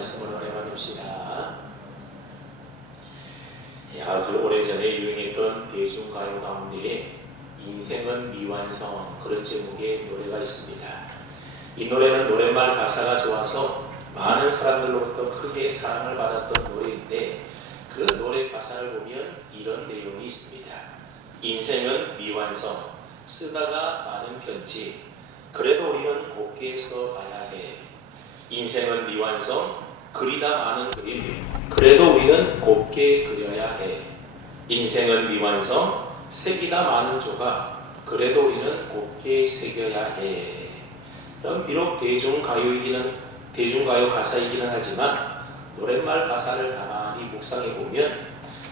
말씀을 은혜 받읍시다. 아주 오래전에 유행했던 대중가요 가운데 인생은 미완성 그런 제목의 노래가 있습니다. 이 노래는 노랫말 가사가 좋아서 많은 사람들로부터 크게 사랑을 받았던 노래인데 그 노래 가사를 보면 이런 내용이 있습니다. 인생은 미완성 쓰다가 많은 편지 그래도 우리는 곱게 써가야 해. 인생은 미완성 그리다 많은 그림 그래도 우리는 곱게 그려야 해. 인생은 미완성 새기다 많은 조각 그래도 우리는 곱게 새겨야 해. 그럼 비록 대중가요 가사이기는 하지만 노랫말 가사를 가만히 묵상해 보면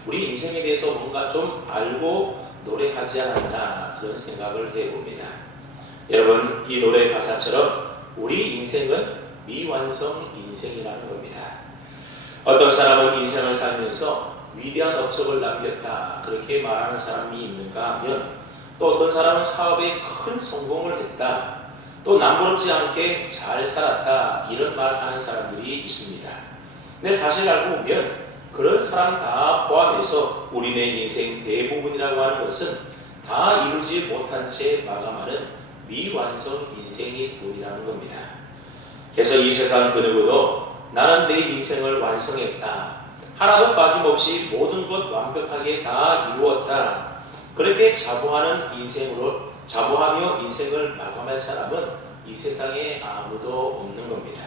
우리 인생에 대해서 뭔가 좀 알고 노래하지 않았나 그런 생각을 해봅니다. 여러분, 이 노래 가사처럼 우리 인생은 미완성 인생이라는 겁니다. 어떤 사람은 인생을 살면서 위대한 업적을 남겼다 그렇게 말하는 사람이 있는가 하면 또 어떤 사람은 사업에 큰 성공을 했다 또 남부럽지 않게 잘 살았다 이런 말 하는 사람들이 있습니다. 근데 사실 알고 보면 그런 사람 다 포함해서 우리네 인생 대부분이라고 하는 것은 다 이루지 못한 채 마감하는 미완성 인생일 뿐이라는 겁니다. 그래서 이 세상 그 누구도 나는 내 인생을 완성했다. 하나도 빠짐없이 모든 것 완벽하게 다 이루었다. 그렇게 자부하며 인생을 마감할 사람은 이 세상에 아무도 없는 겁니다.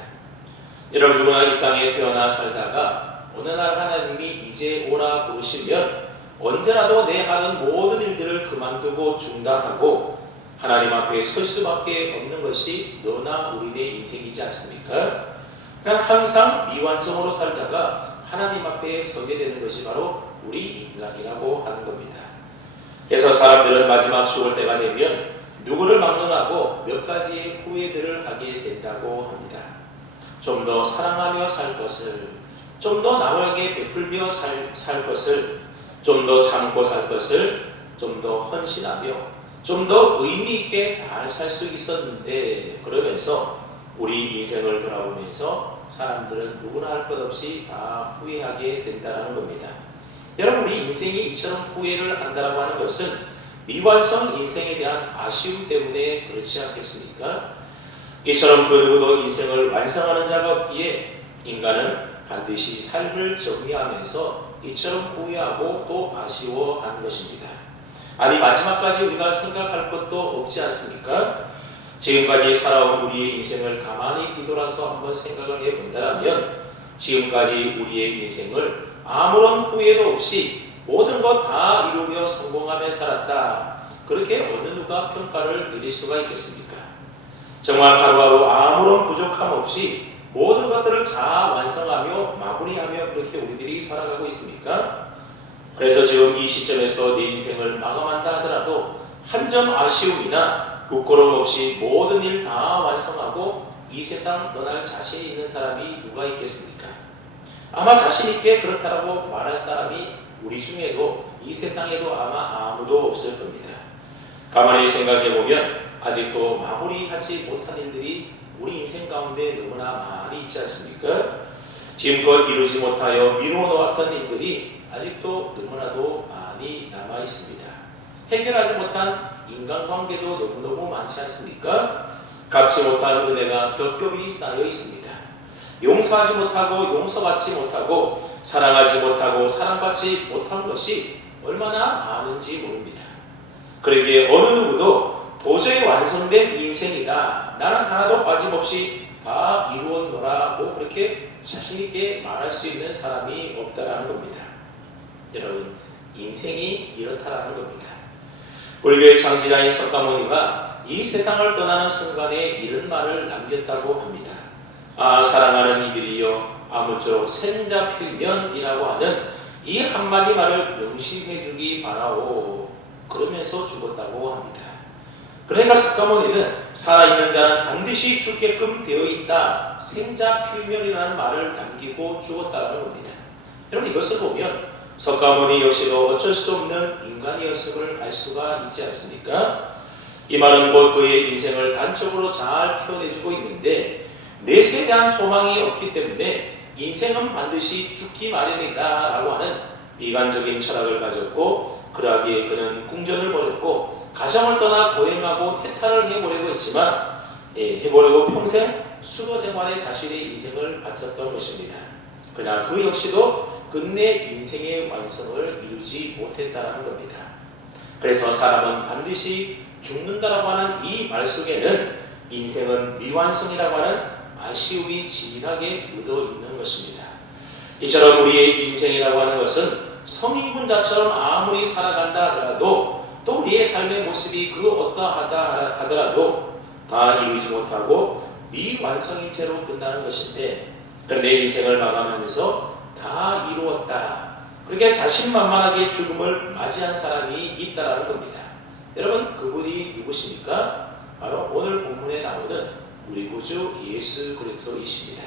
여러분 누구나 이 땅에 태어나 살다가 어느 날 하나님이 이제 오라 부르시면 언제라도 내 하는 모든 일들을 그만두고 중단하고 하나님 앞에 설 수밖에 없는 것이 너나 우리네 인생이지 않습니까? 그냥 항상 미완성으로 살다가 하나님 앞에 서게 되는 것이 바로 우리 인간이라고 하는 겁니다. 그래서 사람들은 마지막 죽을 때가 되면 누구를 막론하고 몇 가지의 후회들을 하게 된다고 합니다. 좀 더 사랑하며 살 것을, 좀 더 남에게 베풀며 살 것을, 좀 더 참고 살 것을, 좀 더 헌신하며 좀 더 의미 있게 잘 살 수 있었는데 그러면서 우리 인생을 돌아보면서 사람들은 누구나 할 것 없이 다 후회하게 된다는 겁니다. 여러분 우리 인생이 이처럼 후회를 한다고 하는 것은 미완성 인생에 대한 아쉬움 때문에 그렇지 않겠습니까? 이처럼 그 누구도 인생을 완성하는 자가 없기에 인간은 반드시 삶을 정리하면서 이처럼 후회하고 또 아쉬워하는 것입니다. 아니 마지막까지 우리가 생각할 것도 없지 않습니까? 지금까지 살아온 우리의 인생을 가만히 뒤돌아서 한번 생각을 해본다면 지금까지 우리의 인생을 아무런 후회도 없이 모든 것 다 이루며 성공하며 살았다. 그렇게 어느 누가 평가를 내릴 수가 있겠습니까? 정말 하루하루 아무런 부족함 없이 모든 것들을 다 완성하며 마무리하며 그렇게 우리들이 살아가고 있습니까? 그래서 지금 이 시점에서 내 인생을 마감한다 하더라도 한 점 아쉬움이나 부끄러움 없이 모든 일 다 완성하고 이 세상 떠날 자신이 있는 사람이 누가 있겠습니까? 아마 자신 있게 그렇다라고 말할 사람이 우리 중에도 이 세상에도 아마 아무도 없을 겁니다. 가만히 생각해 보면 아직도 마무리하지 못한 일들이 우리 인생 가운데 너무나 많이 있지 않습니까? 지금껏 이루지 못하여 미루어 놓았던 일들이 아직도 너무나도 많이 남아 있습니다. 해결하지 못한 인간관계도 너무너무 많지 않습니까? 갚지 못한 은혜가 겹겹이 쌓여 있습니다. 용서하지 못하고 용서받지 못하고 사랑하지 못하고 사랑받지 못한 것이 얼마나 많은지 모릅니다. 그러기에 어느 누구도 도저히 완성된 인생이다. 나는 하나도 빠짐없이 다 이루었노라고 그렇게 자신있게 말할 수 있는 사람이 없다라는 겁니다. 여러분 인생이 이렇다라는 겁니다. 불교의 창시자인 석가모니가 이 세상을 떠나는 순간에 이런 말을 남겼다고 합니다. 아 사랑하는 이들이여 아무쪼록 생자필면이라고 하는 이 한마디 말을 명심해 주기 바라오. 그러면서 죽었다고 합니다. 그러니까 석가모니는 살아있는 자는 반드시 죽게끔 되어 있다. 생자필면이라는 말을 남기고 죽었다는 겁니다. 여러분 이것을 보면 석가모니 역시도 어쩔 수 없는 인간이었음을 알 수가 있지 않습니까? 이 말은 곧 그의 인생을 단적으로 잘 표현해주고 있는데 내세에 대한 소망이 없기 때문에 인생은 반드시 죽기 마련이다 라고 하는 비관적인 철학을 가졌고, 그러하기에 그는 궁전을 버렸고 가정을 떠나 고행하고 해탈을 해보려고 했지만 해보려고 평생 수도 생활에 자신의 인생을 바쳤던 것입니다. 그러나 그 역시도 끝내 인생의 완성을 이루지 못했다라는 겁니다. 그래서 사람은 반드시 죽는다라고 하는 이 말 속에는 인생은 미완성이라고 하는 아쉬움이 진하게 묻어 있는 것입니다. 이처럼 우리의 인생이라고 하는 것은 성인군자처럼 아무리 살아간다 하더라도, 또 우리의 삶의 모습이 그 어떠하다 하더라도 다 이루지 못하고 미완성인 채로 끝나는 것인데, 그런데 인생을 마감하면서 다 이루었다, 그렇게 자신만만하게 죽음을 맞이한 사람이 있다라는 겁니다. 여러분, 그분이 누구십니까? 바로 오늘 본문에 나오는 우리 구주 예수 그리스도이십니다.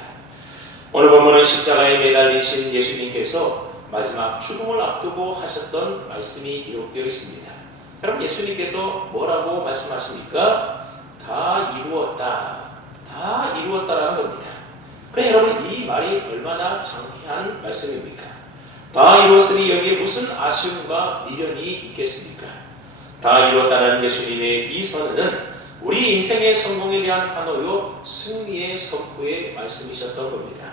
오늘 본문은 십자가에 매달리신 예수님께서 마지막 죽음을 앞두고 하셨던 말씀이 기록되어 있습니다. 여러분, 예수님께서 뭐라고 말씀하십니까? 다 이루었다, 다 이루었다라는 겁니다. 그래, 여러분, 이 말이 얼마나 장쾌한 말씀입니까? 다 이루었으니 여기에 무슨 아쉬움과 미련이 있겠습니까? 다 이루었다는 예수님의 이 선언은 우리 인생의 성공에 대한 환호요, 승리의 선포의 말씀이셨던 겁니다.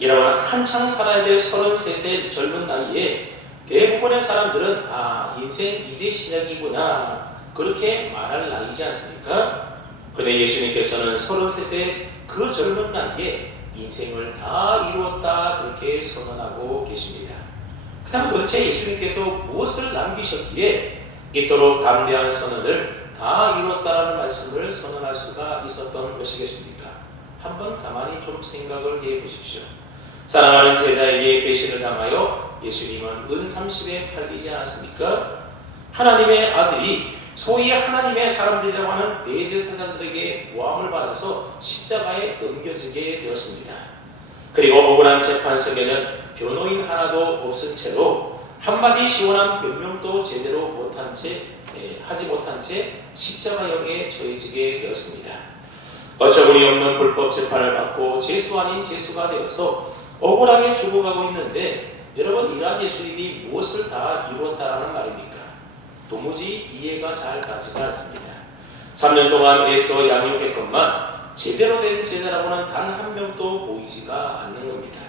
여러분, 한창 살아야 될 33세 젊은 나이에 대부분의 사람들은 인생 이제 시작이구나, 그렇게 말할 나이지 않습니까? 그런데 예수님께서는 33세 그 젊은 나이에 인생을 다 이루었다, 그렇게 선언하고 계십니다. 그 다음 도대체 예수님께서 무엇을 남기셨기에 이토록 담대한 선언을 다 이루었다라는 말씀을 선언할 수가 있었던 것이겠습니까? 한번 가만히 좀 생각을 해 보십시오. 사랑하는 제자에게 배신을 당하여 예수님은 은30에 팔리지 않았습니까? 하나님의 아들이 소위 하나님의 사람들이라고 하는 대제사장들에게 모함을 받아서 십자가에 넘겨지게 되었습니다. 그리고 억울한 재판석에는 변호인 하나도 없은 채로 한마디 시원한 변명도 제대로 하지 못한 채 십자가형에 처해지게 되었습니다. 어처구니 없는 불법 재판을 받고 재수 아닌 재수가 되어서 억울하게 죽어가고 있는데, 여러분, 이러한 예수님이 무엇을 다 이루었다라는 말입니까? 도무지 이해가 잘 가지가 않습니다. 3년 동안 애써 양육했건만 제대로 된 제자라고는 단 한 명도 보이지가 않는 겁니다.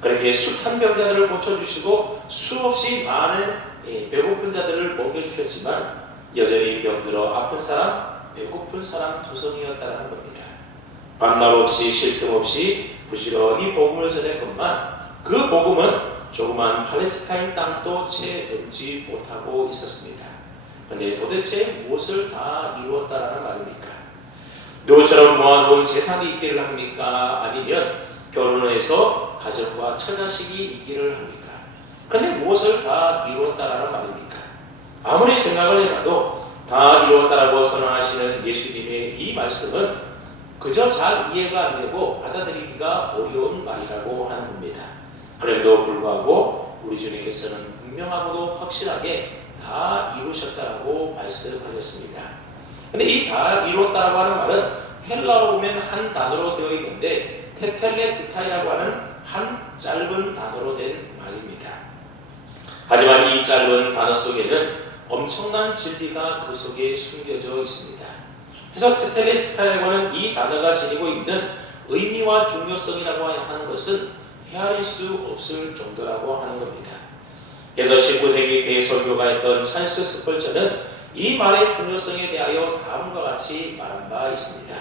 그렇게 숱한 병자들을 고쳐주시고 수없이 많은 배고픈 자들을 먹여주셨지만 여전히 병들어 아픈 사람, 배고픈 사람 두성이었다는 겁니다. 밤낮 없이 쉴 틈 없이 부지런히 복음을 전했건만 그 복음은 조그만 팔레스타인 땅도 채 넘지 못하고 있었습니다. 그런데 도대체 무엇을 다 이루었다라는 말입니까? 누구처럼 모아놓은 재산이 있기를 합니까? 아니면 결혼해서 가정과 처자식이 있기를 합니까? 그런데 무엇을 다 이루었다라는 말입니까? 아무리 생각을 해봐도 다 이루었다라고 선언하시는 예수님의 이 말씀은 그저 잘 이해가 안 되고 받아들이기가 어려운 말이라고 하는 겁니다. 그럼에도 불구하고 우리 주님께서는 분명하고도 확실하게 다 이루셨다라고 말씀하셨습니다. 그런데 이 다 이루었다라고 하는 말은 헬라어로 보면 한 단어로 되어 있는데 테텔레스타이라고 하는 한 짧은 단어로 된 말입니다. 하지만 이 짧은 단어 속에는 엄청난 진리가 그 속에 숨겨져 있습니다. 그래서 테텔레스타이라고 하는 이 단어가 지니고 있는 의미와 중요성이라고 하는 것은 헤아릴 수 없을 정도라고 하는 겁니다. 그래서 19세기 대설교가 했던 찰스 스펄전은 이 말의 중요성에 대하여 다음과 같이 말한 바 있습니다.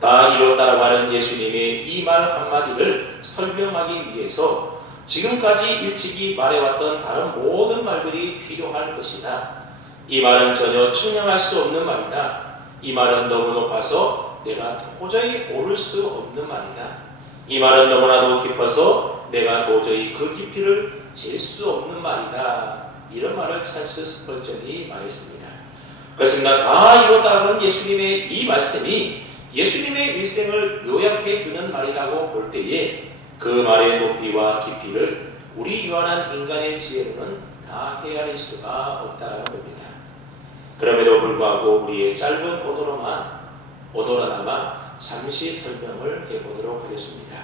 다 이뤘다라고 하는 예수님의 이 말 한마디를 설명하기 위해서 지금까지 일찍이 말해왔던 다른 모든 말들이 필요할 것이다. 이 말은 전혀 측량할 수 없는 말이다. 이 말은 너무 높아서 내가 도저히 오를 수 없는 말이다. 이 말은 너무나도 깊어서 내가 도저히 그 깊이를 잴 수 없는 말이다. 이런 말을 찰스 스펄전이 말했습니다. 그렇습니다. 다 이뤘다는 예수님의 이 말씀이 예수님의 일생을 요약해 주는 말이라고 볼 때에 그 말의 높이와 깊이를 우리 유한한 인간의 지혜로는 다 헤아릴 수가 없다는 겁니다. 그럼에도 불구하고 우리의 짧은 오노로나마 잠시 설명을 해보도록 하겠습니다.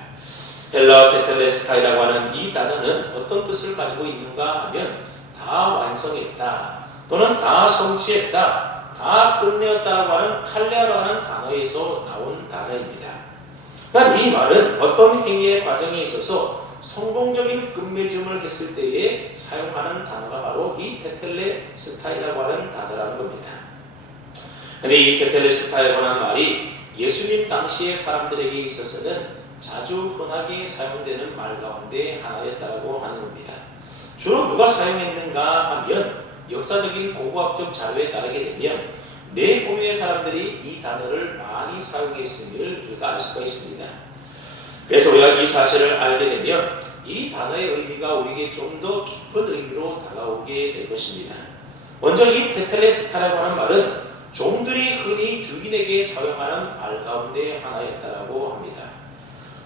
헬라 테텔레스타이라고 하는 이 단어는 어떤 뜻을 가지고 있는가 하면 다 완성했다 또는 다 성취했다, 다 끝내었다라고 하는 칼레아라고 하는 단어에서 나온 단어입니다. 그러니까 이 말은 어떤 행위의 과정에 있어서 성공적인 끝맺음을 했을 때에 사용하는 단어가 바로 이 테텔레스타이라고 하는 단어라는 겁니다. 근데 이 테텔레스타이라고 하는 말이 예수님 당시의 사람들에게 있어서는 자주 흔하게 사용되는 말 가운데 하나였다라고 하는 겁니다. 주로 누가 사용했는가 하면 역사적인 고고학적 자료에 따르게 되면 내부의 사람들이 이 단어를 많이 사용했음을 우리가 알 수가 있습니다. 그래서 우리가 이 사실을 알게 되면 이 단어의 의미가 우리에게 좀 더 깊은 의미로 다가오게 될 것입니다. 먼저 이 테텔레스타라고 하는 말은 종들이 흔히 주인에게 사용하는 말 가운데 하나였다라고 합니다.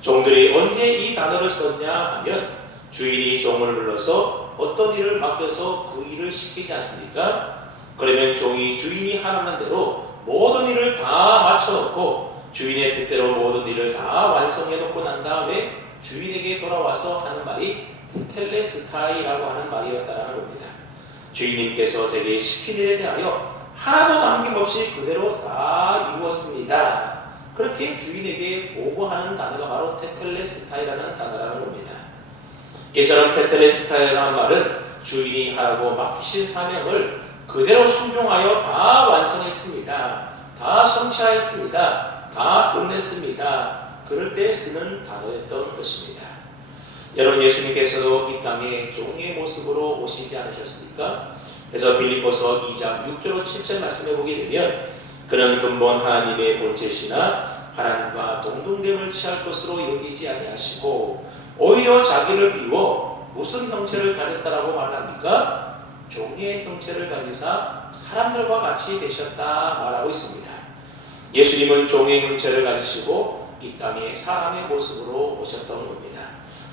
종들이 언제 이 단어를 썼냐 하면 주인이 종을 불러서 어떤 일을 맡겨서 그 일을 시키지 않습니까? 그러면 종이 주인이 하라는 대로 모든 일을 다 맞춰놓고 주인의 뜻대로 모든 일을 다 완성해놓고 난 다음에 주인에게 돌아와서 하는 말이 테텔레스타이라고 하는 말이었다는 겁니다. 주인님께서 제게 시킨 일에 대하여 하나도 남김없이 그대로 다 이루었습니다. 그렇게 주인에게 보고하는 단어가 바로 테텔레스타이라는 단어라는 겁니다. 이처럼 테텔레스타이라는 말은 주인이 하라고 맡기신 사명을 그대로 순종하여 다 완성했습니다. 다 성취하였습니다. 다 끝냈습니다. 그럴 때 쓰는 단어였던 것입니다. 여러분, 예수님께서도 이 땅에 종의 모습으로 오시지 않으셨습니까? 그래서 빌립보서 2장 6절로 7절 말씀해 보게 되면 그는 근본 하나님의 본체시나 하나님과 동등됨을 취할 것으로 여기지 아니하시고 오히려 자기를 비워 무슨 형체를 가졌다라고 말합니까? 종의 형체를 가지사 사람들과 같이 되셨다 말하고 있습니다. 예수님은 종의 형체를 가지시고 이 땅에 사람의 모습으로 오셨던 겁니다.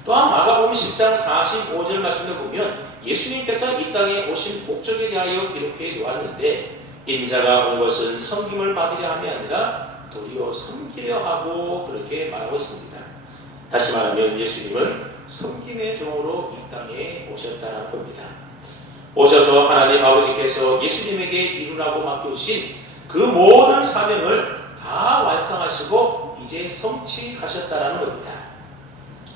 또한 마가복음 10장 45절 말씀을 보면 예수님께서 이 땅에 오신 목적에 대하여 기록해 놓았는데 인자가 온 것은 섬김을 받으려 함이 아니라 도리어 섬기려 하고 그렇게 말하고 있습니다. 다시 말하면 예수님은 섬김의 종으로 이 땅에 오셨다는 겁니다. 오셔서 하나님 아버지께서 예수님에게 이루라고 맡겨주신 그 모든 사명을 다 완성하시고 이제 성취하셨다는 겁니다.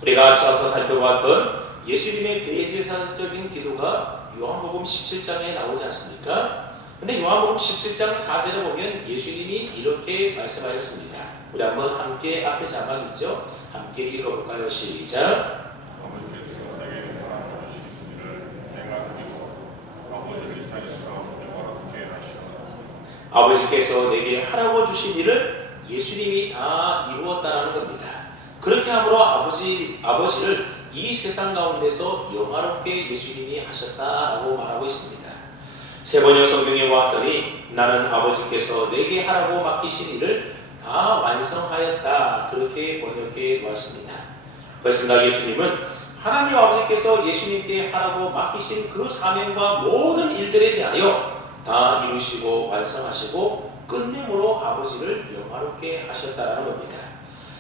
우리가 앞서서 살펴봤던 예수님의 대제사적인 기도가 요한복음 17장에 나오지 않습니까? 근데 요한복음 17장 4절에 보면 예수님이 이렇게 말씀하셨습니다. 우리 한번 함께 앞에 자막이죠. 함께 읽어볼까요? 시작. 아버지께서 내게 하라고 주신 일을 예수님이 다 이루었다라는 겁니다. 그렇게 함으로 아버지를 이 세상 가운데서 영화롭게 예수님이 하셨다라고 말하고 있습니다. 세번역 성경에 왔더니 나는 아버지께서 내게 하라고 맡기신 일을 다 완성하였다 그렇게 번역해 놓았습니다. 그렇습니다. 예수님은 하나님 아버지께서 예수님께 하라고 맡기신 그 사명과 모든 일들에 대하여 다 이루시고 완성하시고 끝내므로 아버지를 영화롭게 하셨다라는 겁니다.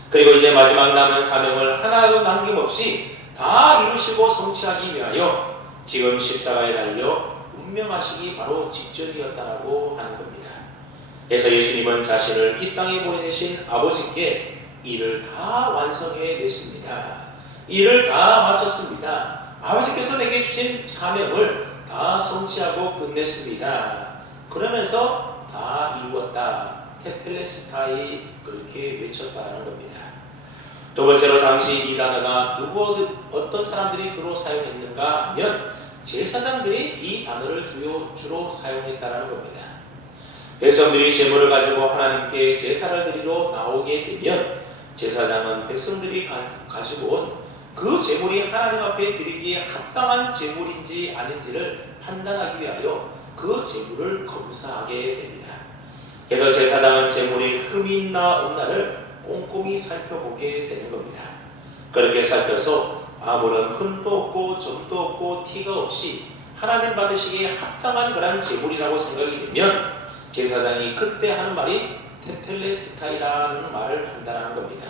그리고 이제 마지막 남은 사명을 하나도 남김없이 다 이루시고 성취하기 위하여 지금 십자가에 달려 운명하시기 바로 직전이었다라고 하는 겁니다. 그래서 예수님은 자신을 이 땅에 보내신 아버지께 일을 다 완성해 냈습니다. 일을 다 마쳤습니다. 아버지께서 내게 주신 사명을 다 성취하고 끝냈습니다. 그러면서 다 이루었다. 테텔레스타이 그렇게 외쳤다라는 겁니다. 두 번째로 당시 이 단어가 어떤 사람들이 주로 사용했는가 하면 제사장들이 이 단어를 주로 사용했다라는 겁니다. 백성들이 제물을 가지고 하나님께 제사를 드리러 나오게 되면 제사장은 백성들이 가지고 온 그 제물이 하나님 앞에 드리기에 합당한 제물인지 아닌지를 판단하기 위하여 그 제물을 검사하게 됩니다. 그래서 제사장은 제물이 흠이 있나 없나를 꼼꼼히 살펴보게 되는 겁니다. 그렇게 살펴서 아무런 흠도 없고 점도 없고 티가 없이 하나님 받으시기에 합당한 그런 제물이라고 생각이 되면 제사장이 그때 하는 말이 테텔레스타이라는 말을 한다는 겁니다.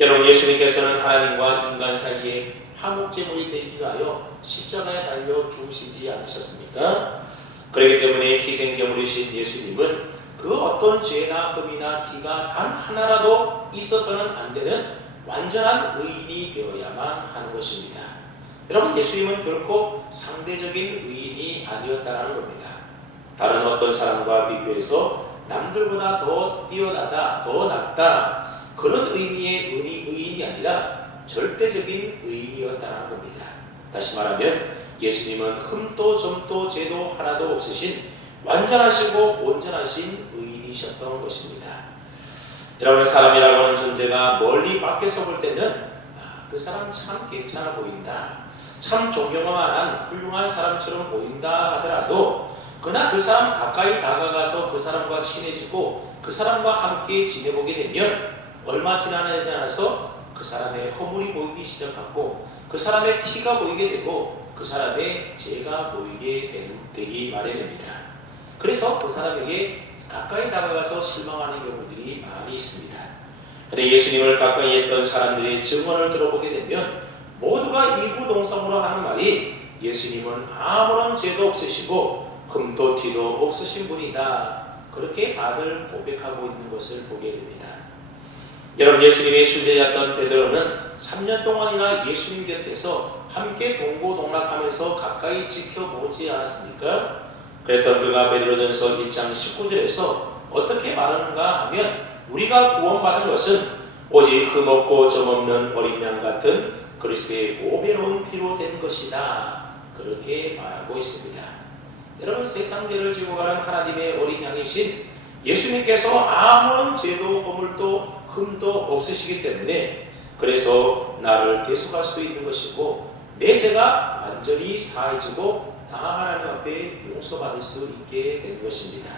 여러분, 예수님께서는 하나님과 인간 사이에 화목제물이 되기 위하여 십자가에 달려 죽으시지 않으셨습니까? 그렇기 때문에 희생제물이신 예수님은 그 어떤 죄나 흠이나 티가 단 하나라도 있어서는 안 되는 완전한 의인이 되어야만 하는 것입니다. 여러분, 예수님은 결코 상대적인 의인이 아니었다는 겁니다. 다른 어떤 사람과 비교해서 남들보다 더 뛰어나다, 더 낫다, 그런 의미의 의인이 아니라 절대적인 의인이었다는 겁니다. 다시 말하면 예수님은 흠도 점도 죄도 하나도 없으신 완전하시고 온전하신 의인이셨던 것입니다. 여러분, 사람이라고 하는 존재가 멀리 밖에서 볼 때는 그 사람 참 괜찮아 보인다, 참 존경할 만한 훌륭한 사람처럼 보인다 하더라도 그러나 그 사람 가까이 다가가서 그 사람과 친해지고 그 사람과 함께 지내보게 되면 얼마 지나지 않아서 그 사람의 허물이 보이기 시작하고 그 사람의 티가 보이게 되고 그 사람의 죄가 보이게 되기 마련입니다. 그래서 그 사람에게 가까이 다가가서 실망하는 경우들이 많이 있습니다. 그런데 예수님을 가까이 했던 사람들의 증언을 들어보게 되면 모두가 일구동성으로 하는 말이 예수님은 아무런 죄도 없으시고 흠도 티도 없으신 분이다, 그렇게 다들 고백하고 있는 것을 보게 됩니다. 여러분, 예수님의 수제자였던 베드로는 3년 동안이나 예수님 곁에서 함께 동고동락하면서 가까이 지켜보지 않았습니까? 그랬던 그가 베드로전서 1장 19절에서 어떻게 말하는가 하면 우리가 구원받은 것은 오직 흠없고 점없는 어린 양 같은 그리스도의 보배로운 피로 된 것이다, 그렇게 말하고 있습니다. 여러분, 세상 죄를 지고 가는 하나님의 어린 양이신 예수님께서 아무런 죄도 허물도 흠도 없으시기 때문에 그래서 나를 대속할 수 있는 것이고 내 죄가 완전히 사해지고 다 하나님 앞에 용서받을 수 있게 되는 것입니다.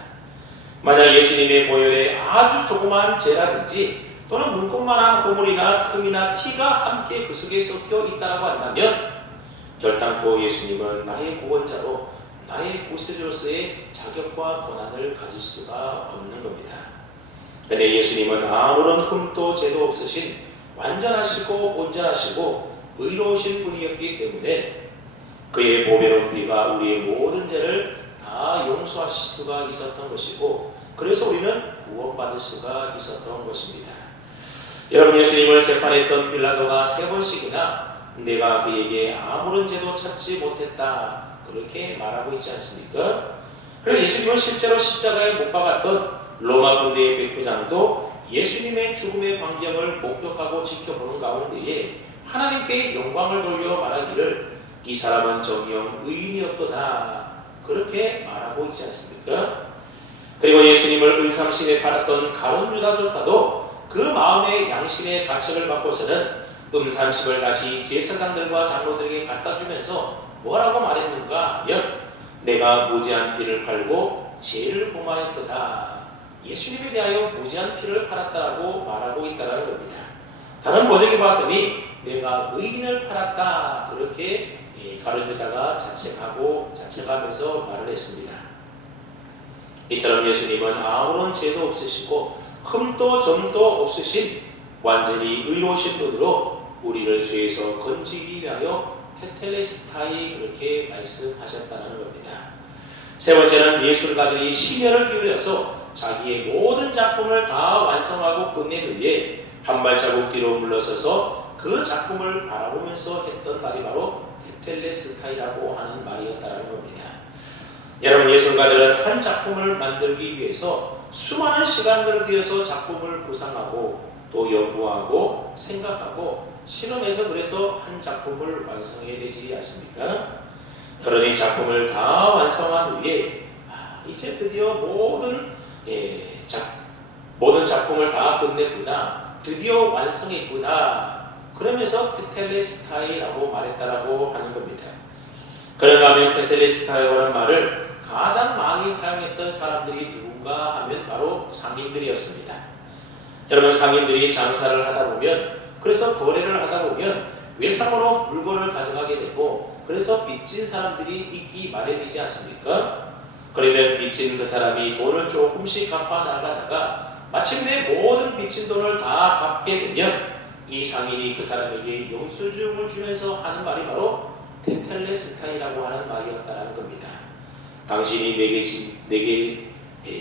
만약 예수님의 보혈에 아주 조그마한 죄라든지 또는 눈곱만한 허물이나 흠이나 티가 함께 그 속에 섞여 있다고 한다면 결단코 예수님은 나의 구원자로 나의 구세주로서의 자격과 권한을 가질 수가 없는 겁니다. 그런데 예수님은 아무런 흠도 죄도 없으신 완전하시고 온전하시고 의로우신 분이었기 때문에 그의 보배로운 피가 우리의 모든 죄를 다 용서하실 수가 있었던 것이고 그래서 우리는 구원받을 수가 있었던 것입니다. 여러분, 예수님을 재판했던 빌라도가 3번씩이나 내가 그에게 아무런 죄도 찾지 못했다, 그렇게 말하고 있지 않습니까? 그리고 예수님은 실제로 십자가에 못 박았던 로마 군대의 백부장도 예수님의 죽음의 광경을 목격하고 지켜보는 가운데에 하나님께 영광을 돌려 말하기를 이 사람은 정녕 의인이었도다, 그렇게 말하고 있지 않습니까? 그리고 예수님을 은삼심에 팔았던 가룟 유다조차도 그 마음의 양심의 가책을 받고서는 음삼심을 다시 제사장들과 장로들에게 갖다 주면서 뭐라고 말했는가 하면 내가 무지한 피를 팔고 죄를 범하였도다, 예수님에 대하여 무지한 피를 팔았다라고 말하고 있다는 겁니다. 다른 번역에 봤더니 내가 의인을 팔았다, 그렇게 가룟 유다가 자책하면서 말을 했습니다. 이처럼 예수님은 아무런 죄도 없으시고 흠도 점도 없으신 완전히 의로우신 분으로 우리를 죄에서 건지기 위하여 테텔레스타이, 그렇게 말씀하셨다는 겁니다. 세 번째는 예술가들이 심혈을 기울여서 자기의 모든 작품을 다 완성하고 끝낸 후에 한 발자국 뒤로 물러서서 그 작품을 바라보면서 했던 말이 바로 테텔레스타이라고 하는 말이었다는 겁니다. 여러분, 예술가들은 한 작품을 만들기 위해서 수많은 시간들을 들여서 작품을 구상하고 또 연구하고 생각하고 실험해서 그래서 한 작품을 완성해야 되지 않습니까? 그러니 작품을 다 완성한 후에 이제 드디어 모든 작품을 다 끝냈구나, 드디어 완성했구나, 그러면서 테텔레스타이라고 말했다라고 하는 겁니다. 그런가 하면 테텔레스타이라는 말을 가장 많이 사용했던 사람들이 누군가 하면 바로 상인들이었습니다. 여러분, 상인들이 장사를 하다 보면, 그래서 거래를 하다 보면 외상으로 물건을 가져가게 되고 그래서 빚진 사람들이 있기 마련이지 않습니까? 그러면 빚진 그 사람이 돈을 조금씩 갚아 나가다가 마침내 모든 빚진 돈을 다 갚게 되면 이 상인이 그 사람에게 영수증을 주면서 하는 말이 바로 테텔레스타이라고 하는 말이었다는 겁니다. 당신이 내게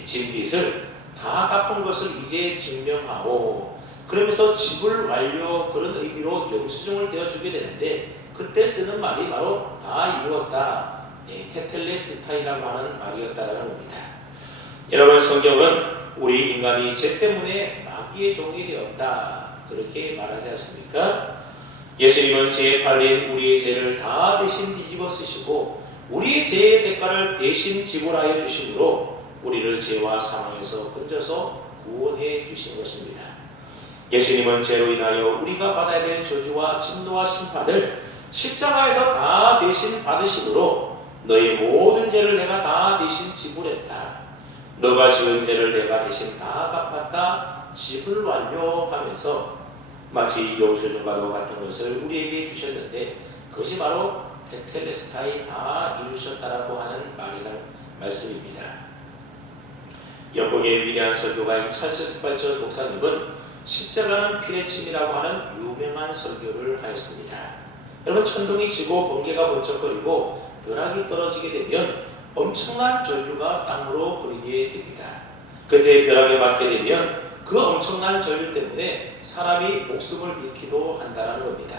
진 빚을 다 갚은 것을 이제 증명하오. 그러면서 지불 완료 그런 의미로 영수증을 떼어주게 되는데 그때 쓰는 말이 바로 다 이루었다. 테텔레스타이라고 하는 말이었다는 겁니다. 여러분, 성경은 우리 인간이 죄 때문에 마귀의 종이 되었다 그렇게 말하지 않습니까? 예수님은 죄에 팔린 우리의 죄를 다 대신 뒤집어 쓰시고 우리의 죄의 대가를 대신 지불하여 주심으로 우리를 죄와 사망에서 건져서 구원해 주신 것입니다. 예수님은 죄로 인하여 우리가 받아야 될 저주와 진노와 심판을 십자가에서 다 대신 받으심으로 너의 모든 죄를 내가 다 대신 지불했다. 너가 지은 죄를 내가 대신 다 갚았다. 지불 완료하면서 마치 영수증과도 같은 것을 우리에게 주셨는데 그것이 바로 테텔레스타이 다 이루셨다라고 하는 말씀입니다. 영국의 위대한 설교가인 찰스 스팔전 목사님은 십자가는 피의 침이라고 하는 유명한 설교를 하였습니다. 여러분, 천둥이 치고 번개가 번쩍거리고 벼락이 떨어지게 되면 엄청난 전류가 땅으로 흐르게 됩니다. 그때 벼락에 맞게 되면 그 엄청난 전류 때문에 사람이 목숨을 잃기도 한다는 겁니다.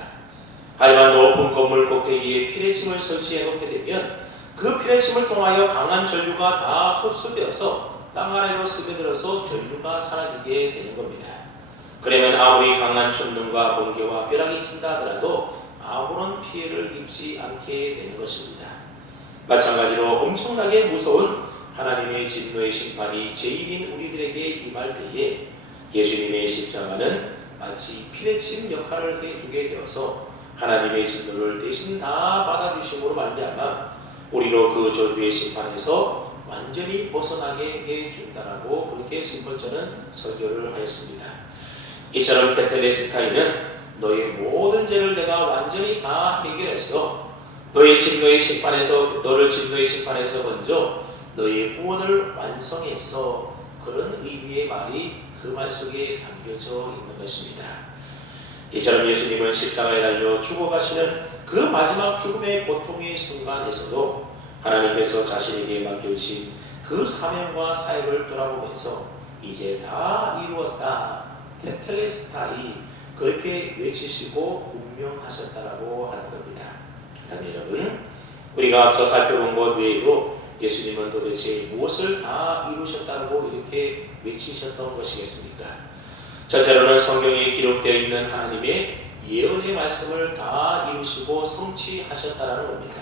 하지만 높은 건물 꼭대기에 피레침을 설치해 놓게 되면 그 피레침을 통하여 강한 전류가 다 흡수되어서 땅 아래로 스며들어서 전류가 사라지게 되는 겁니다. 그러면 아무리 강한 천둥과 번개와 벼락이 친다 하더라도 아무런 피해를 입지 않게 되는 것입니다. 마찬가지로 엄청나게 무서운 하나님의 진노의 심판이 죄인인 우리들에게 임할 때에 예수님의 십자가는 마치 피레침 역할을 해주게 되어서 하나님의 진노를 대신 다 받아주심으로 말미암아 우리로 그 저주의 심판에서 완전히 벗어나게 해준다라고 그렇게 심벌전은 설교를 하였습니다. 이처럼 테텔레스타이는 너의 모든 죄를 내가 완전히 다 해결해서 너를 진노의 심판에서 건져 너의 구원을 완성했어. 그런 의미의 말이 그 말 속에 담겨져 있는 것입니다. 이처럼 예수님은 십자가에 달려 죽어가시는 그 마지막 죽음의 고통의 순간에서도 하나님께서 자신에게 맡겨주신 그 사명과 사역을 돌아보면서 이제 다 이루었다. 테텔레스타이 그렇게 외치시고 운명하셨다라고 하는 겁니다. 그 다음에 여러분, 우리가 앞서 살펴본 것 외에도 예수님은 도대체 무엇을 다 이루셨다고 이렇게 외치셨던 것이겠습니까? 첫째로는 성경에 기록되어 있는 하나님의 예언의 말씀을 다 이루시고 성취하셨다는 겁니다.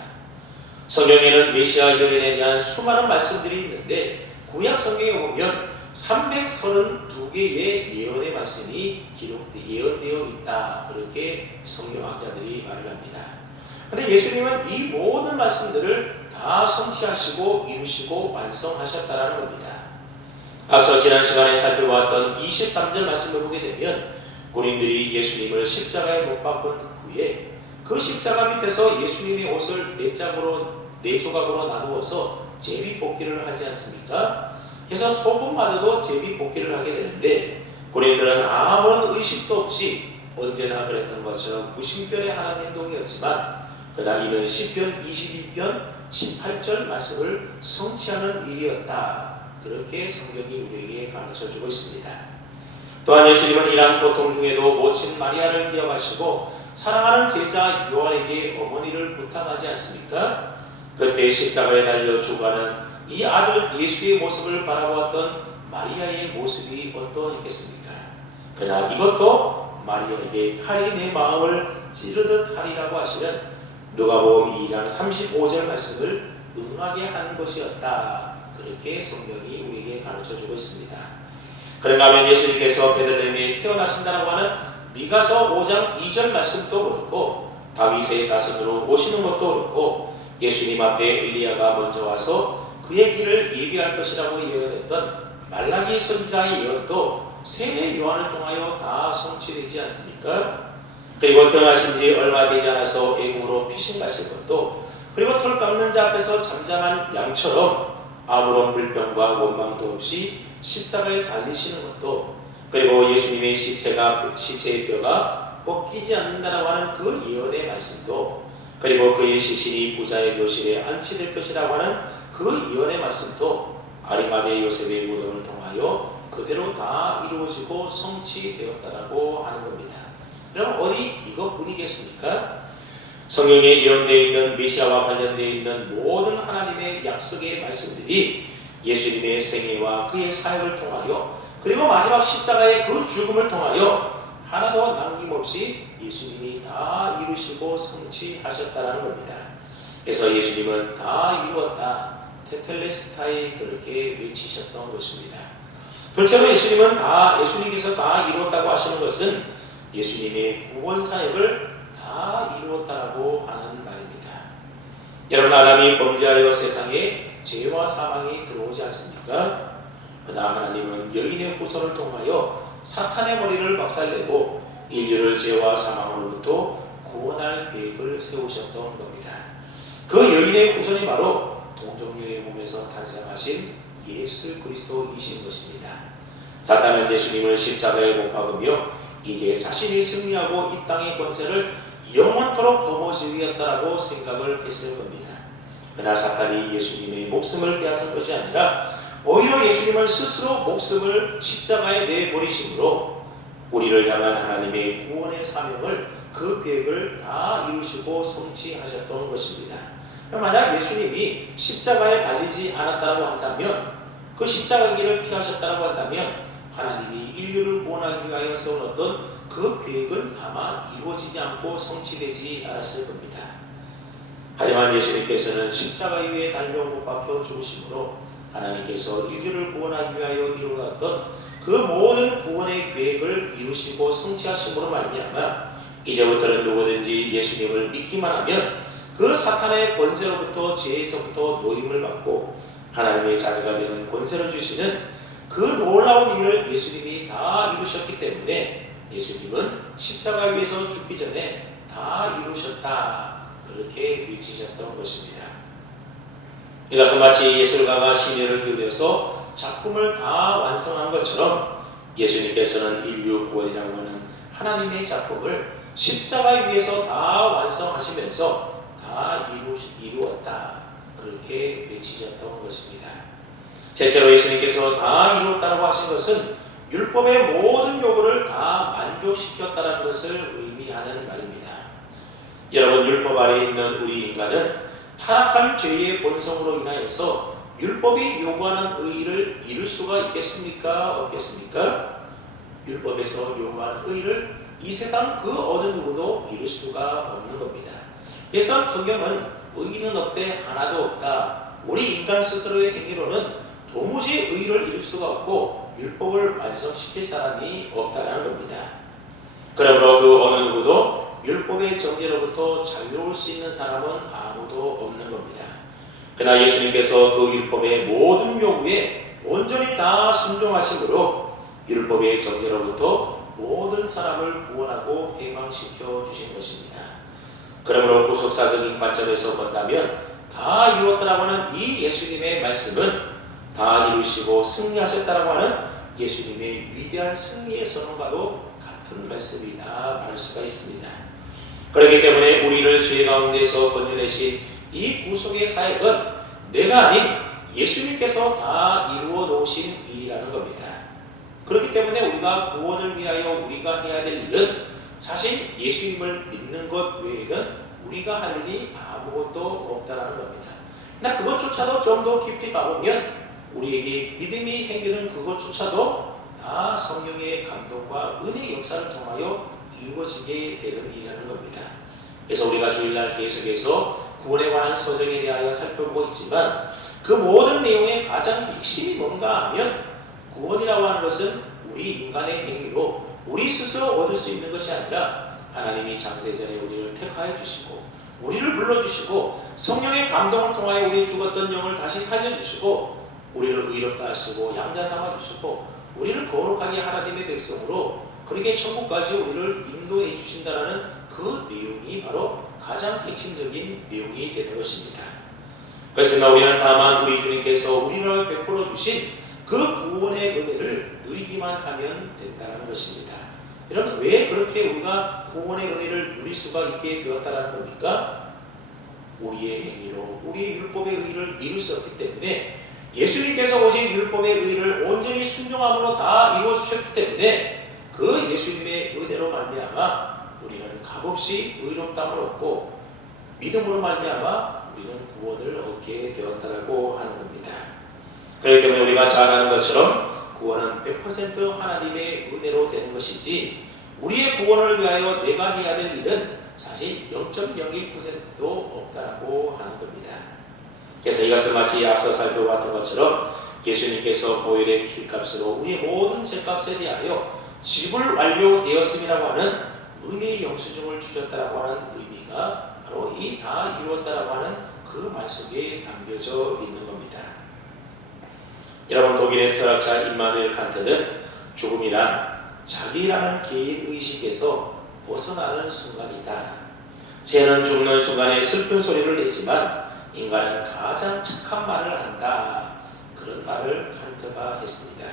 성경에는 메시아 예언에 대한 수많은 말씀들이 있는데 구약 성경에 보면 332개의 예언의 말씀이 예언되어 있다. 그렇게 성경학자들이 말을 합니다. 그런데 예수님은 이 모든 말씀들을 다 성취하시고 이루시고 완성하셨다는 겁니다. 앞서 지난 시간에 살펴보았던 23절 말씀을 보게 되면 군인들이 예수님을 십자가에 못 박은 후에 그 십자가 밑에서 예수님의 옷을 네 조각으로 나누어서 제비뽑기를 하지 않습니까? 그래서 소금마저도 제비뽑기를 하게 되는데 군인들은 아무런 의식도 없이 언제나 그랬던 것처럼 무심결에 하는 행동이었지만 그러나 이는 시편 22편 18절 말씀을 성취하는 일이었다. 그렇게 성경이 우리에게 가르쳐주고 있습니다. 또한 예수님은 이러한 고통 중에도 모친 마리아를 기억하시고 사랑하는 제자 요한에게 어머니를 부탁하지 않습니까? 그때 십자가에 달려 죽어가는 이 아들 예수의 모습을 바라보았던 마리아의 모습이 어떠했겠습니까? 그러나 이것도 마리아에게 칼이 내 마음을 찌르듯 하리라고 하시는 누가복음 2장 35절 말씀을 응하게 한 것이었다. 그렇게 성경이 우리에게 가르쳐주고 있습니다. 그런가 하면 예수님께서 베들레헴에 태어나신다고 하는 미가서 5장 2절 말씀도 그렇고 다윗의 자손으로 오시는 것도 그렇고 예수님 앞에 엘리야가 먼저 와서 그의 길을 예비할 것이라고 예언했던 말라기 선지자의 예언도 세례 요한을 통하여 다 성취되지 않습니까? 그리고 태어나신 지 얼마 되지 않아서 애국으로 피신 가실 것도 그리고 털 깎는 자 앞에서 잠잠한 양처럼 아무런 불평과 원망도 없이 십자가에 달리시는 것도 그리고 예수님의 시체의 뼈가 꺾이지 않는다라고 하는 그 예언의 말씀도, 그리고 그의 시신이 부자의 묘실에 안치될 것이라고 하는 그 예언의 말씀도 아리마대 요셉의 무덤을 통하여 그대로 다 이루어지고 성취되었다라고 하는 겁니다. 여러분, 어디 이것뿐이겠습니까? 성경에 예언되어 있는 메시아와 관련되어 있는 모든 하나님의 약속의 말씀들이 예수님의 생애와 그의 사역을 통하여, 그리고 마지막 십자가의 그 죽음을 통하여 하나도 남김없이 예수님이 다 이루시고 성취하셨다라는 겁니다. 그래서 예수님은 다 이루었다, 테텔레스타이 그렇게 외치셨던 것입니다. 둘째로 예수님께서 다 이루었다고 하시는 것은 예수님의 구원 사역을 다 이루었다라고 하는 말입니다. 여러분, 아담이 범죄하여 세상에 죄와 사망이 들어오지 않습니까? 그러나 하나님은 여인의 후손을 통하여 사탄의 머리를 박살내고 인류를 죄와 사망으로부터 구원할 계획을 세우셨던 겁니다. 그 여인의 후손이 바로 동정녀의 몸에서 탄생하신 예수 그리스도이신 것입니다. 사탄은 예수님을 십자가에 못 박으며 이제 자신이 승리하고 이 땅의 권세를 영원토록 거머쥐었다라고 생각을 했을 겁니다. 그러나 사탄이 예수님의 목숨을 빼앗은 것이 아니라 오히려 예수님은 스스로 목숨을 십자가에 내버리심으로 우리를 향한 하나님의 구원의 사명을, 그 계획을 다 이루시고 성취하셨던 것입니다. 만약 예수님이 십자가에 달리지 않았다고 한다면, 그 십자가 길을 피하셨다고 한다면 하나님이 인류를 구원하기 위하여 세워놓던 그 계획은 아마 이루어지지 않고 성취되지 않았을 겁니다. 하지만 예수님께서는 십자가 위에 달려 못 박혀 죽으심으로 하나님께서 인류를 구원하기 위하여 이루어놨던 그 모든 구원의 계획을 이루시고 성취하심으로 말미암아 이제부터는 누구든지 예수님을 믿기만 하면 그 사탄의 권세로부터, 죄에서부터 노임을 받고 하나님의 자녀가 되는 권세를 주시는 그 놀라운 일을 예수님이 다 이루셨기 때문에 예수님은 십자가 위에서 죽기 전에 다 이루셨다, 그렇게 외치셨던 것입니다. 이것은 마치 예술가가 심혈을 기울여서 작품을 다 완성한 것처럼 예수님께서는 인류 구원이라고 하는 하나님의 작품을 십자가 위에서 다 완성하시면서 다 이루었다, 그렇게 외치셨던 것입니다. 실제로 예수님께서 다 이루었다고 하신 것은 율법의 모든 요구를 다 만족시켰다는 것을 의미하는 말입니다. 여러분, 율법 아래에 있는 우리 인간은 타락한 죄의 본성으로 인하여서 율법이 요구하는 의의를 이룰 수가 있겠습니까? 없겠습니까? 율법에서 요구하는 의의를 이 세상 그 어느 누구도 이룰 수가 없는 겁니다. 그래서 성경은 의의는 없대, 하나도 없다, 우리 인간 스스로의 행위로는 도무지 의의를 이룰 수가 없고 율법을 완성시킬 사람이 없다는 겁니다. 그러므로 그 어느 누구도 율법의 정죄로부터 자유로울 수 있는 사람은 아무도 없는 겁니다. 그러나 예수님께서 그 율법의 모든 요구에 온전히 다 순종하심으로 율법의 정죄로부터 모든 사람을 구원하고 해방시켜 주신 것입니다. 그러므로 구속사적인 관점에서 본다면 다 이루었다라고 하는 이 예수님의 말씀은 다 이루시고 승리하셨다라고 하는 예수님의 위대한 승리의 선언과도 같은 말씀이다 말할 수가 있습니다. 그렇기 때문에 우리를 죄 가운데서 건져내신 이 구속의 사역은 내가 아닌 예수님께서 다 이루어 놓으신 일이라는 겁니다. 그렇기 때문에 우리가 구원을 위하여 우리가 해야 될 일은 사실 예수님을 믿는 것 외에는 우리가 할 일이 아무것도 없다라는 겁니다. 그러나 그것조차도 좀 더 깊이 가보면 우리에게 믿음이 생기는 그것조차도 다 성령의 감동과 은혜의 역사를 통하여 이루어지게 되는 일이라는 겁니다. 그래서 우리가 주일날 계속해서 구원에 관한 서적에 대하여 살펴보고 있지만 그 모든 내용의 가장 핵심이 뭔가 하면 구원이라고 하는 것은 우리 인간의 행위로 우리 스스로 얻을 수 있는 것이 아니라 하나님이 창세전에 우리를 택하여 주시고 우리를 불러주시고 성령의 감동을 통하여 우리의 죽었던 영을 다시 살려주시고 우리를 의롭다 하시고 양자 삼아주시고 우리를 거룩하게 하나님의 백성으로 그렇게 천국까지 우리를 인도해 주신다는 그 내용이 바로 가장 핵심적인 내용이 되는 것입니다. 그렇습니다. 우리는 다만 우리 주님께서 우리를 베풀어 주신 그 구원의 은혜를 누리기만 하면 된다는 것입니다. 여러분, 왜 그렇게 우리가 구원의 은혜를 누릴 수가 있게 되었다는 겁니까? 우리의 행위로 우리의 율법의 의를 이룰 수 없기 때문에, 예수님께서 오직 율법의 의를 온전히 순종함으로 다 이루어 주셨기 때문에, 그 예수님의 은혜로 말미암아 우리는 값없이 의롭다함을 얻고 믿음으로 말미암아 우리는 구원을 얻게 되었다라고 하는 겁니다. 그렇기 때문에 우리가 잘 아는 것처럼 구원은 100% 하나님의 은혜로 되는 것이지, 우리의 구원을 위하여 내가 해야 될 일은 사실 0.01%도 없다라고 하는 겁니다. 그래서 이것을 마치 앞서 살펴봤던 것처럼 예수님께서 보혈의 피값으로 우리의 모든 죄값에 대하여 지불 완료되었음이라고 하는 은혜의 영수증을 주셨다라고 하는 의미가 바로 이 다 이루었다라고 하는 그 말씀에 담겨져 있는 겁니다. 여러분, 독일의 철학자 임마누엘 칸트는 죽음이란 자기라는 개인 의식에서 벗어나는 순간이다. 죄는 죽는 순간에 슬픈 소리를 내지만 인간은 가장 착한 말을 한다. 그런 말을 칸트가 했습니다.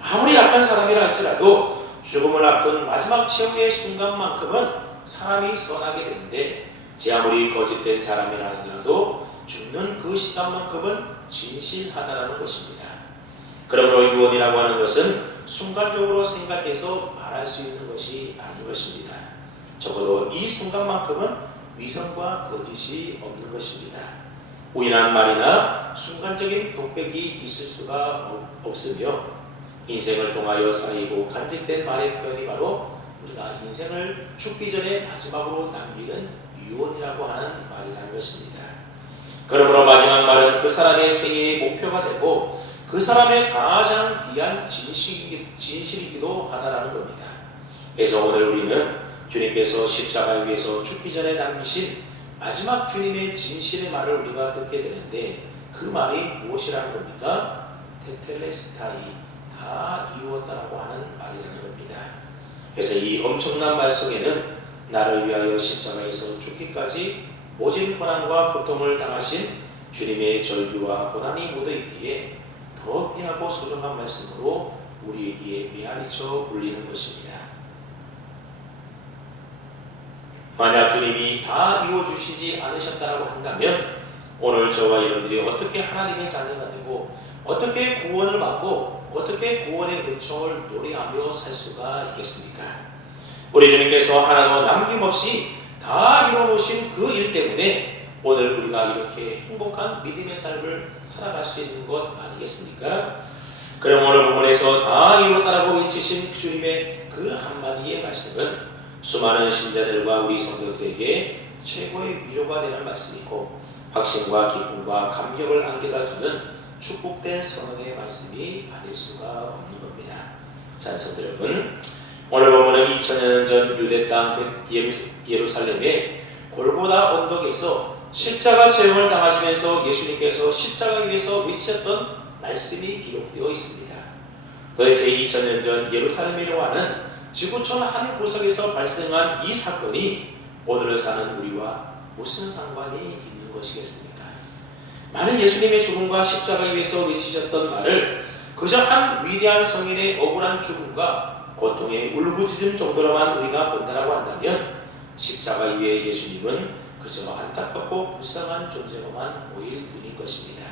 아무리 약한 사람이라 할지라도 죽음을 앞둔 마지막 최후의 순간만큼은 사람이 선하게 되는데, 제 아무리 거짓된 사람이라 하더라도 죽는 그 시간만큼은 진실하다라는 것입니다. 그러므로 유언이라고 하는 것은 순간적으로 생각해서 말할 수 있는 것이 아닌 것입니다. 적어도 이 순간만큼은 위선과 거짓이 없는 것입니다. 우연한 말이나 순간적인 독백이 있을 수가 없으며, 인생을 통하여 쌓이고 간직된 말의 표현이 바로 우리가 인생을 죽기 전에 마지막으로 남기는 유언이라고 하는 말이라는 것입니다. 그러므로 마지막 말은 그 사람의 생애의 목표가 되고 그 사람의 가장 귀한 진실이기도 하다라는 겁니다. 그래서 오늘 우리는 주님께서 십자가 위에서 죽기 전에 남기신 마지막 주님의 진실의 말을 우리가 듣게 되는데, 그 말이 무엇이라는 겁니까? 테텔레스타이, 다 이루었다라고 하는 말이라는 겁니다. 그래서 이 엄청난 말 속에는 나를 위하여 십자가에서 죽기까지 모진 고난과 고통을 당하신 주님의 절규와 고난이 묻어 있기에 더 귀하고 소중한 말씀으로 우리에게 메아리쳐 울리는 것입니다. 만약 주님이 다 이루어주시지 않으셨다라고 한다면 오늘 저와 여러분들이 어떻게 하나님의 자녀가 되고 어떻게 구원을 받고 어떻게 구원의 은총을 노래하며 살 수가 있겠습니까? 우리 주님께서 하나도 남김없이 다 이루어놓으신 그 일 때문에 오늘 우리가 이렇게 행복한 믿음의 삶을 살아갈 수 있는 것 아니겠습니까? 그럼 오늘 본문에서 다 이루었다라고 외치신 주님의 그 한마디의 말씀은 수많은 신자들과 우리 성도들에게 최고의 위로가 되는 말씀이고 확신과 기쁨과 감격을 안겨다주는 축복된 선언의 말씀이 아닐 수가 없는 겁니다. 사랑하는 여러분, 오늘 본문은 2000년 전 유대 땅 예루살렘의 골고다 언덕에서 십자가 체형을 당하시면서 예수님께서 십자가 위에서 외치셨던 말씀이 기록되어 있습니다. 도대체 2000년 전 예루살렘이라고 하는 지구촌 한 구석에서 발생한 이 사건이 오늘을 사는 우리와 무슨 상관이 있는 것이겠습니까? 많은 예수님의 죽음과 십자가 위에서 외치셨던 말을 그저 한 위대한 성인의 억울한 죽음과 고통의 울부짖음 정도로만 우리가 본다라고 한다면 십자가 위에 예수님은 그저 안타깝고 불쌍한 존재로만 보일 뿐인 것입니다.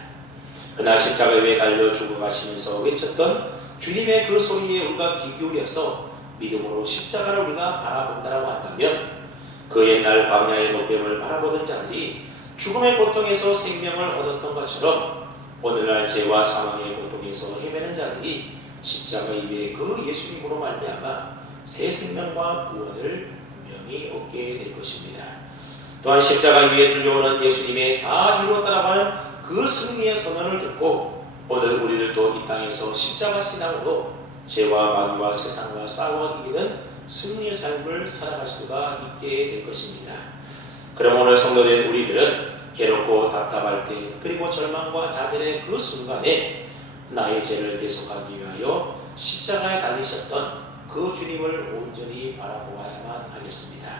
그러나 십자가 위에 달려 죽어가시면서 외쳤던 주님의 그 소리에 우리가 귀 기울여서 믿음으로 십자가를 우리가 바라본다라고 한다면 그 옛날 광야의 노뱀을 바라보던 자들이 죽음의 고통에서 생명을 얻었던 것처럼 오늘날 죄와 사망의 고통에서 헤매는 자들이 십자가 위에 그 예수님으로 말미암아 새 생명과 구원을 분명히 얻게 될 것입니다. 또한 십자가 위에 들려오는 예수님의 다 이루었다라고 하는 그 승리의 선언을 듣고 오늘 우리들도 이 땅에서 십자가 신앙으로 죄와 마귀와 세상과 싸워 이기는 승리의 삶을 살아갈 수가 있게 될 것입니다. 그럼 오늘 성도된 우리들은 괴롭고 답답할 때 그리고 절망과 좌절의 그 순간에 나의 죄를 대속하기 위하여 십자가에 달리셨던 그 주님을 온전히 바라보아야만 하겠습니다.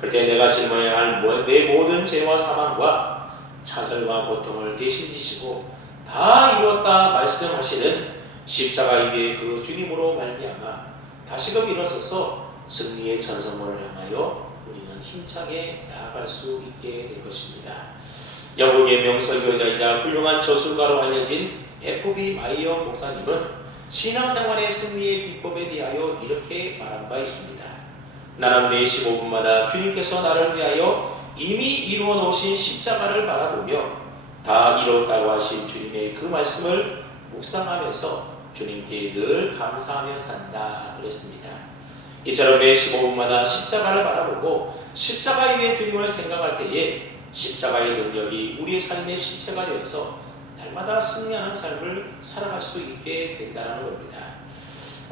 그때 내가 짊어야 할 내 모든 죄와 사망과 좌절과 고통을 대신 지시고 다 이루었다 말씀하시는 십자가 위에 그 주님으로 말미암아 다시금 일어서서 승리의 전성문을 향하여 우리는 힘차게 나아갈 수 있게 될 것입니다. 영국의 명설교자이자 훌륭한 저술가로 알려진 F.B. 마이어 목사님은 신앙생활의 승리의 비법에 대하여 이렇게 말한 바 있습니다. 나는 매 15분마다 주님께서 나를 위하여 이미 이루어 놓으신 십자가를 바라보며 다 이뤘다고 하신 주님의 그 말씀을 묵상하면서 주님께 늘 감사하며 산다 그랬습니다. 이처럼 매 15분마다 십자가를 바라보고 십자가 위에 주님을 생각할 때에 십자가의 능력이 우리의 삶의 실체가 되어서 날마다 승리하는 삶을 살아갈 수 있게 된다는 겁니다.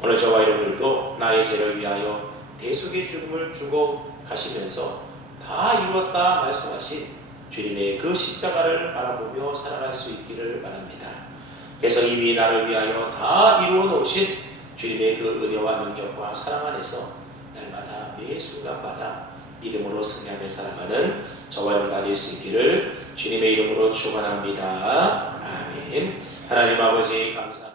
오늘 저와 여러분들도 나의 죄를 위하여 대속의 죽음을 주고 가시면서 다 이루었다 말씀하신 주님의 그 십자가를 바라보며 살아갈 수 있기를 바랍니다. 그래서 이미 나를 위하여 다 이루어 놓으신 주님의 그 은혜와 능력과 사랑 안에서 날마다 매 순간마다 믿음으로 승리하며 살아가는 저와 여러분 될 수 있기를 주님의 이름으로 축원합니다. 아멘. 하나님 아버지 감사합니다.